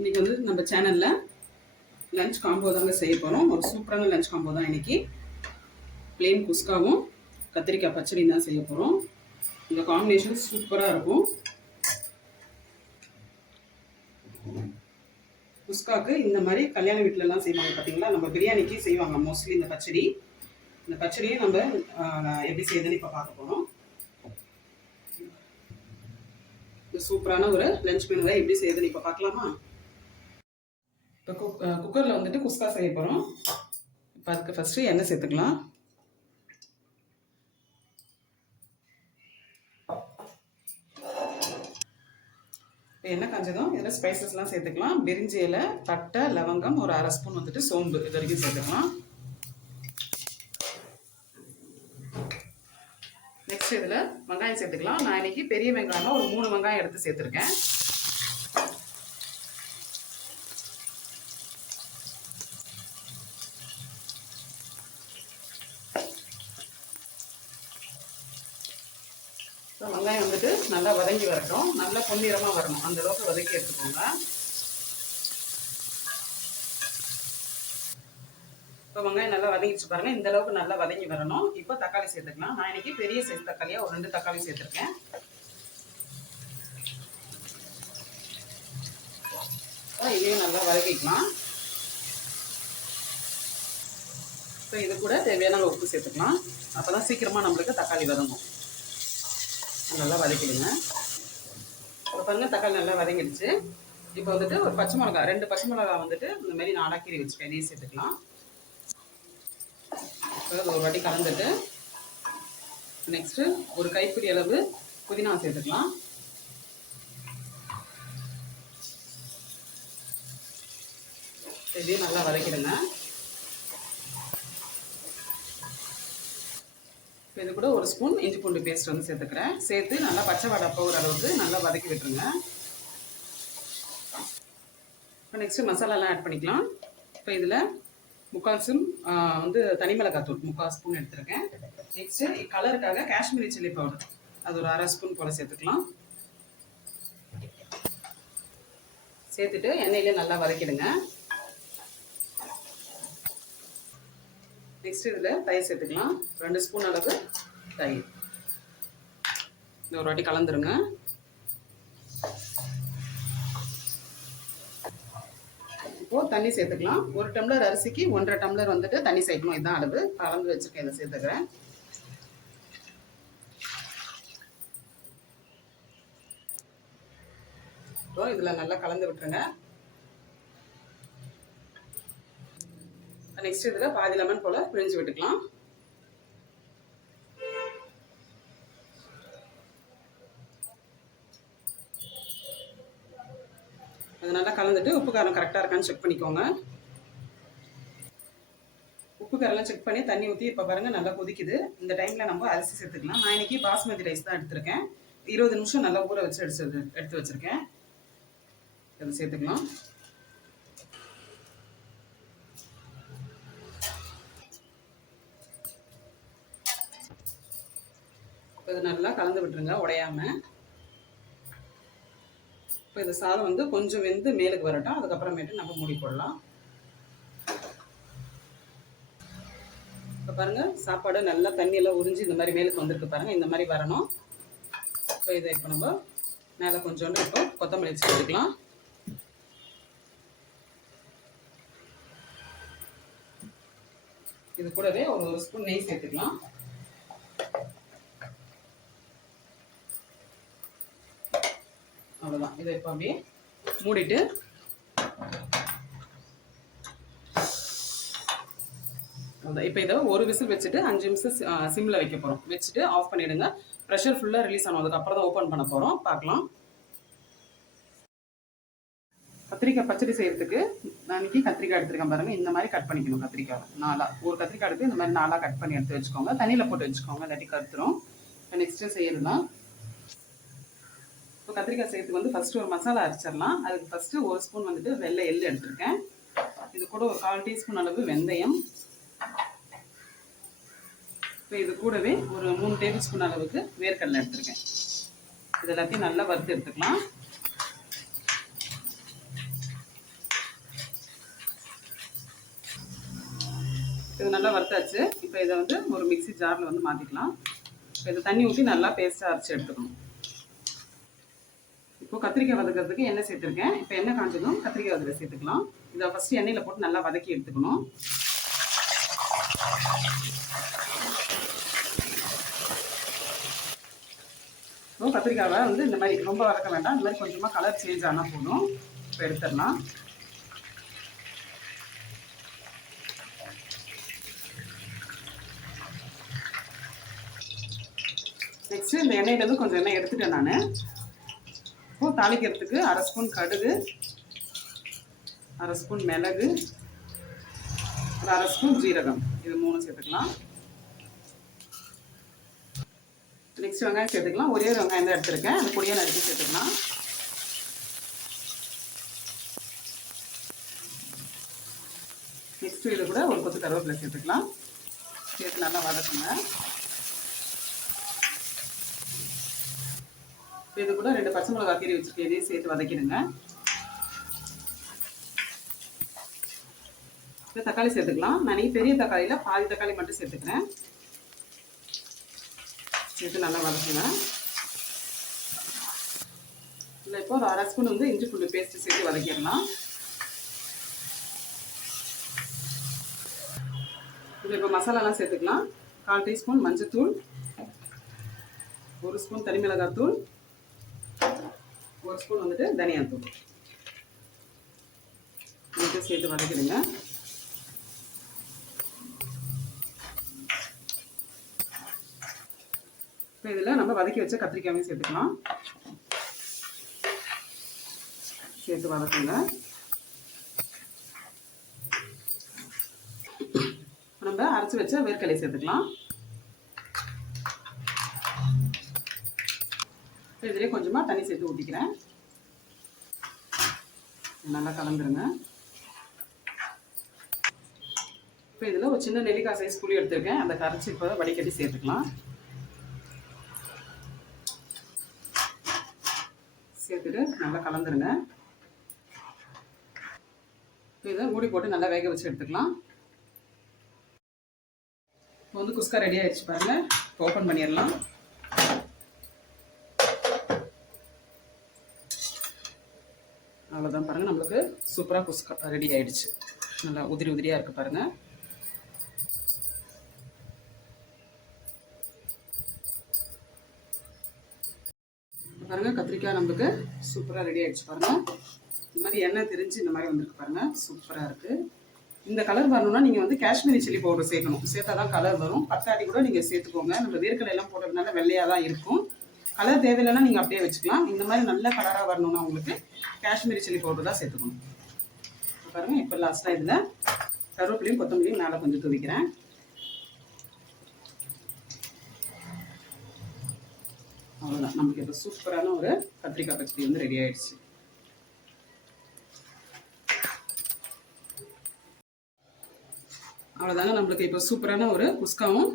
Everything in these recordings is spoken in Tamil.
இன்றைக்கி வந்து நம்ம சேனலில் லஞ்ச் காம்போ தாங்க செய்ய போகிறோம். ஒரு சூப்பரான லஞ்ச் காம்போ தான் இன்றைக்கி. பிளெயின் குஸ்காவும் கத்திரிக்காய் பச்சடியும் தான் செய்ய போகிறோம். இந்த காம்பினேஷன் சூப்பராக இருக்கும். குஸ்காவுக்கு இந்த மாதிரி கல்யாண வீட்டிலலாம் செய்வாங்க பார்த்தீங்களா, நம்ம பிரியாணிக்கு செய்வாங்க மோஸ்ட்லி இந்த பச்சடி. இந்த பச்சடியை நம்ம எப்படி செய்யுதுன்னு இப்போ பார்க்க போகிறோம். இந்த சூப்பரான ஒரு லஞ்ச் மெனுவை எப்படி செய்யுதுன்னு இப்போ பார்க்கலாமா? இப்போ குக்கரில் வந்துட்டு குஸ்கா செய்ய போகிறோம். இப்போ அதுக்கு ஃபஸ்ட்டு எண்ணெய் சேர்த்துக்கலாம். இப்போ எண்ணெய் காஞ்சதும் இதில் ஸ்பைசஸ்லாம் சேர்த்துக்கலாம். பிரிஞ்சி இலை, பட்டை, லவங்கம், ஒரு அரை ஸ்பூன் வந்துட்டு சோம்பு இது வரைக்கும் சேர்த்துக்கலாம். நெக்ஸ்ட் இதில் வெங்காயம் சேர்த்துக்கலாம். நான் இன்னைக்கு பெரிய வெங்காயம் ஒரு 3 வெங்காயம் எடுத்து சேர்த்துருக்கேன். வெங்காயம் வந்துட்டு நல்லா வதங்கி வரட்டும். நல்லா பொன்னிறமாக வரணும், அந்த அளவுக்கு வதக்கி எடுத்துக்கோங்க. இப்போ வெங்காயம் நல்லா வதங்கிச்சு பாருங்க, இந்த அளவுக்கு நல்லா வதங்கி வரணும். இப்போ தக்காளி சேர்த்துக்கலாம். நான் இன்னைக்கு பெரிய சைஸ் தக்காளியாக ஒரு 2 தக்காளி சேர்த்துருக்கேன். இதையும் நல்லா வதக்கிக்கலாம். இப்போ இது கூட தேவையான உப்பு சேர்த்துக்கலாம். அப்போ தான் சீக்கிரமாக நம்மளுக்கு தக்காளி வதங்கும். நல்லா வதக்கிடுங்க. இப்போ பாருங்க தக்காளி நல்லா வதங்கிடுச்சு. இப்போ வந்துட்டு ஒரு பச்சை மிளகா 2 பச்சை மிளகா வந்துட்டு இந்த மாதிரி 4 கீரி வச்சுருக்கேன். இதையும் சேர்த்துக்கலாம். ஒரு வாட்டி கலந்துட்டு நெக்ஸ்ட்டு ஒரு கைப்பிடி அளவு புதினா சேர்த்துக்கலாம். இதையும் நல்லா வதக்கிடுங்க. இது கூட ஒரு ஸ்பூன் இஞ்சி பூண்டு பேஸ்ட் வந்து சேர்த்துக்கிறேன். சேர்த்து நல்லா பச்சை வாடை போகிற அளவுக்கு நல்லா வதக்கி விட்டுருங்க. இப்போ நெக்ஸ்ட்டு மசாலாலாம் ஆட் பண்ணிக்கலாம். இப்போ இதில் 3/4 ஸ்பூன் வந்து தனி மிளகாத்தூள் 3/4 ஸ்பூன் எடுத்துருக்கேன். நெக்ஸ்ட்டு கலருக்காக காஷ்மீரி சில்லி பவுடர் அது ஒரு அரை ஸ்பூன் போல் சேர்த்துக்கலாம். சேர்த்துட்டு எண்ணெயிலே நல்லா வதக்கிடுங்க. நெக்ஸ்ட் இதில் தயிர் சேர்த்துக்கலாம். 2 ஸ்பூன் அளவு தயிர். இந்த ஒரு வாட்டி கலந்துருங்க. இப்போது தண்ணி சேர்த்துக்கலாம். 1 டம்ளர் அரிசிக்கு 1.5 டம்ளர் வந்துட்டு தண்ணி சேர்க்கணும். இதுதான் அளவு. கலந்து வச்சுருக்கேன், இதை சேர்த்துக்கிறேன். இப்போ இதில் நல்லா கலந்து விட்டுருங்க. நெக்ஸ்ட் இதில் பாதி லெமன் போல் பிழிஞ்சு விட்டுக்கலாம். அது நல்லா கலந்துட்டு உப்பு காரம் கரெக்டாக இருக்கான்னு செக் பண்ணிக்கோங்க. உப்பு காரெல்லாம் செக் பண்ணி தண்ணி ஊற்றி இப்போ பாருங்கள் நல்லா கொதிக்குது. இந்த டைமில் நம்ம அரிசி சேர்த்துக்கலாம். நான் இன்னைக்கு பாஸ்மதி ரைஸ் தான் எடுத்திருக்கேன். 20 நிமிஷம் நல்லா ஊற வச்சு எடுத்து வச்சுருக்கேன். அதை சேர்த்துக்கலாம். இது நல்லா கலந்து விட்டுருங்க உடையாம. இப்போ இந்த சாதம் வந்து கொஞ்சம் வெந்து மேலுக்கு வரட்டும். அதுக்கப்புறமேட்டு நம்ம மூடி போடலாம். இப்போ பாருங்கள் சாப்பாடு நல்லா தண்ணியெல்லாம் உறிஞ்சி இந்த மாதிரி மேலுக்கு வந்துருக்கு பாருங்கள். இந்த மாதிரி வரணும். இப்போ இதை இப்போ நம்ம மேலே கொஞ்சோண்டு இப்போ கொத்தமல்லி சேர்த்துக்கலாம். இது கூடவே ஒரு ஸ்பூன் நெய் சேர்த்துக்கலாம். அவ்வளோதான். இதை இப்போ அப்படியே மூடிட்டு இப்போ இதை ஒரு விசில் வச்சுட்டு 5 நிமிஷம் சிம்மில் வைக்க போகிறோம். வச்சுட்டு ஆஃப் பண்ணிவிடுங்க. ப்ரெஷர் ஃபுல்லாக ரிலீஸ் ஆனதுக்கு அதுக்கப்புறம் தான் ஓப்பன் பண்ண போகிறோம். பார்க்கலாம். கத்திரிக்காய் பச்சடி செய்கிறதுக்கு நான் இன்னைக்கு கத்திரிக்காய் எடுத்துருக்கேன் பாருங்கள். இந்த மாதிரி கட் பண்ணிக்கணும். கத்திரிக்காய் 4 ஒரு கத்திரிக்காய் எடுத்து இந்த மாதிரி 4 கட் பண்ணி எடுத்து வச்சுக்கோங்க. தண்ணியில் போட்டு வச்சுக்கோங்க, இல்லாட்டி கருத்துரும். இப்போ நெக்ஸ்ட்டு செய்யறதுதான். இப்போ கத்திரிக்காய் செய்யறதுக்கு வந்து ஃபஸ்ட்டு ஒரு மசாலா அரைச்சிடலாம். அதுக்கு ஃபஸ்ட்டு 1 ஸ்பூன் வந்துட்டு வெள்ளை எள்ளு எடுத்துருக்கேன். இது கூட ஒரு 1/4 டீஸ்பூன் அளவு வெந்தயம். இப்போ இது கூடவே ஒரு 3 டேபிள் ஸ்பூன் அளவுக்கு வேர்க்கடலை எடுத்துருக்கேன். இது எல்லாத்தையும் நல்லா வறுத்து எடுத்துக்கலாம். இது நல்லா வறுத்தாச்சு. இப்போ இதை வந்து ஒரு மிக்ஸி ஜாரில் வந்து மாற்றிக்கலாம். இப்போ இதை தண்ணி ஊற்றி நல்லா பேஸ்ட்டாக அரைச்சி எடுத்துக்கணும். இப்போ கத்திரிக்காய் வதக்கிறதுக்கு எண்ணெய் சேர்த்துருக்கேன். இப்போ எண்ணெய் காஞ்சதும் கத்திரிக்காய் அதில் சேர்த்துக்கலாம். இதை ஃபஸ்ட்டு எண்ணெயில் போட்டு நல்லா வதக்கி எடுத்துக்கணும். இப்போ கத்திரிக்காவை வந்து இந்த மாதிரி ரொம்ப வதக்க வேண்டாம். இந்த மாதிரி கொஞ்சமாக கலர் சேஞ்ச் ஆனால் போதும். இப்போ எடுத்துடலாம். நெக்ஸ்ட்டு இந்த எண்ணெயிலேருந்து கொஞ்சம் எண்ணெய் எடுத்துட்டேன் நான். இப்போது தாளிக்கிறதுக்கு 1/2 ஸ்பூன் கடுகு, 1/2 ஸ்பூன் மிளகு, ஒரு 1/2 ஸ்பூன் ஜீரகம், இது 3 சேர்த்துக்கலாம். நெக்ஸ்ட் வெங்காயம் சேர்த்துக்கலாம். ஒரே ஒரு வெங்காயம் தான் எடுத்துருக்கேன். அது பொடியாக நறுக்கி சேர்த்துக்கலாம். நெக்ஸ்ட்டு இது கூட ஒரு கொத்து கருவேப்பிலை சேர்த்துக்கலாம். சேர்த்து நல்லா வதக்குங்க. இது கூட 2 பச்சை மிளகாய் கீரி வச்சுருக்கேன். இதையும் சேர்த்து வதக்கிடுங்க. இப்போ தக்காளி சேர்த்துக்கலாம். நான் பெரிய தக்காளியில் பாதி தக்காளி மட்டும் சேர்த்துக்கிறேன். சேர்த்து நல்லா வதக்குங்க. இல்லை இப்போ ஒரு 1/2 ஸ்பூன் வந்து இஞ்சி பூண்டு பேஸ்ட்டு சேர்த்து வதக்கிடலாம். இதில் இப்போ மசாலாலாம் சேர்த்துக்கலாம். 1/4 டீஸ்பூன் மஞ்சத்தூள், 1 ஸ்பூன் தனி மிளகாத்தூள், 1 ஸ்பூன் வந்துட்டு தனியாத்தூள் மட்டும் சேர்த்து வதக்கிடுங்க. இப்போ இதில் நம்ம வதக்கி வச்ச கத்திரிக்காயும் சேர்த்துக்கலாம். சேர்த்து வதக்குங்க. நம்ம அரைச்சி வச்ச வேர்க்கடலை சேர்த்துக்கலாம். இதிலே கொஞ்சமாக தண்ணி சேர்த்து ஊற்றிக்கிறேன். நல்லா கலந்துருங்க. இப்போ இதில் ஒரு சின்ன நெல்லிக்காய் சைஸ் புளி எடுத்துருக்கேன். அந்த கரைச்சி இப்போ வடிகட்டி சேர்த்துக்கலாம். சேர்த்துட்டு நல்லா கலந்துருங்க. இப்போ இதை மூடி போட்டு நல்லா வேக வச்சு எடுத்துக்கலாம். இப்போ வந்து குஸ்கா ரெடி ஆகிடுச்சு பாருங்கள். இப்போ ஓப்பன் பண்ணிடலாம். அவ்வளோதான் பாருங்கள், நம்மளுக்கு சூப்பராக குஸ்கா ரெடி ஆகிடுச்சு. நல்லா உதிரி உதிரியாக இருக்குது பாருங்கள். பாருங்கள் கத்திரிக்காய் நம்மளுக்கு சூப்பராக ரெடி ஆகிடுச்சு பாருங்கள். இந்த மாதிரி எண்ணெய் தெரிஞ்சு இந்த மாதிரி வந்துருக்கு பாருங்கள். சூப்பராக இருக்குது. இந்த கலர் வரணும்னா நீங்கள் வந்து காஷ்மீரி சில்லி பவுடர் சேர்க்கணும். சேர்த்தா தான் கலர் வரும். பட்டாட்டி கூட நீங்கள் சேர்த்துக்கோங்க. நம்ம வேர்க்கடலை எல்லாம் போடுறதுனால வெள்ளையாக தான் இருக்கும். கலர் தேவையில்லைன்னா நீங்கள் அப்படியே வச்சுக்கலாம். இந்த மாதிரி நல்ல கலராக வரணும்னா உங்களுக்கு காஷ்மீரி சில்லி பவுடர் தான் சேர்த்துக்கணும். பாருங்கள் இப்போ லாஸ்ட்டாக இதில் கருவேப்பிலையும் கொத்தமல்லியும் மேலே கொஞ்சம் தூவிக்கிறேன். அவ்வளோதான், நமக்கு இப்போ சூப்பரான ஒரு கத்திரிக்காய் பச்சடி வந்து ரெடி ஆகிடுச்சு. அவ்வளோதாங்க, நம்மளுக்கு இப்போ சூப்பரான ஒரு குஸ்காவும்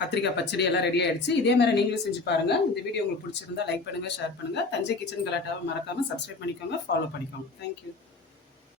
கத்திரிக்காய் பச்சடி எல்லாம் ரெடி ஆகிடுச்சு. இதே மாதிரி நீங்களும் செஞ்சு பாருங்கள். இந்த வீடியோ உங்களுக்கு பிடிச்சிருந்தா லைக் பண்ணுங்கள், ஷேர் பண்ணுங்கள். தஞ்சை கிச்சன் கலாட்டாவை மறக்காமல் சப்ஸ்கிரைப் பண்ணிக்கோங்க, ஃபாலோ பண்ணிக்கோங்க. தேங்க்யூ.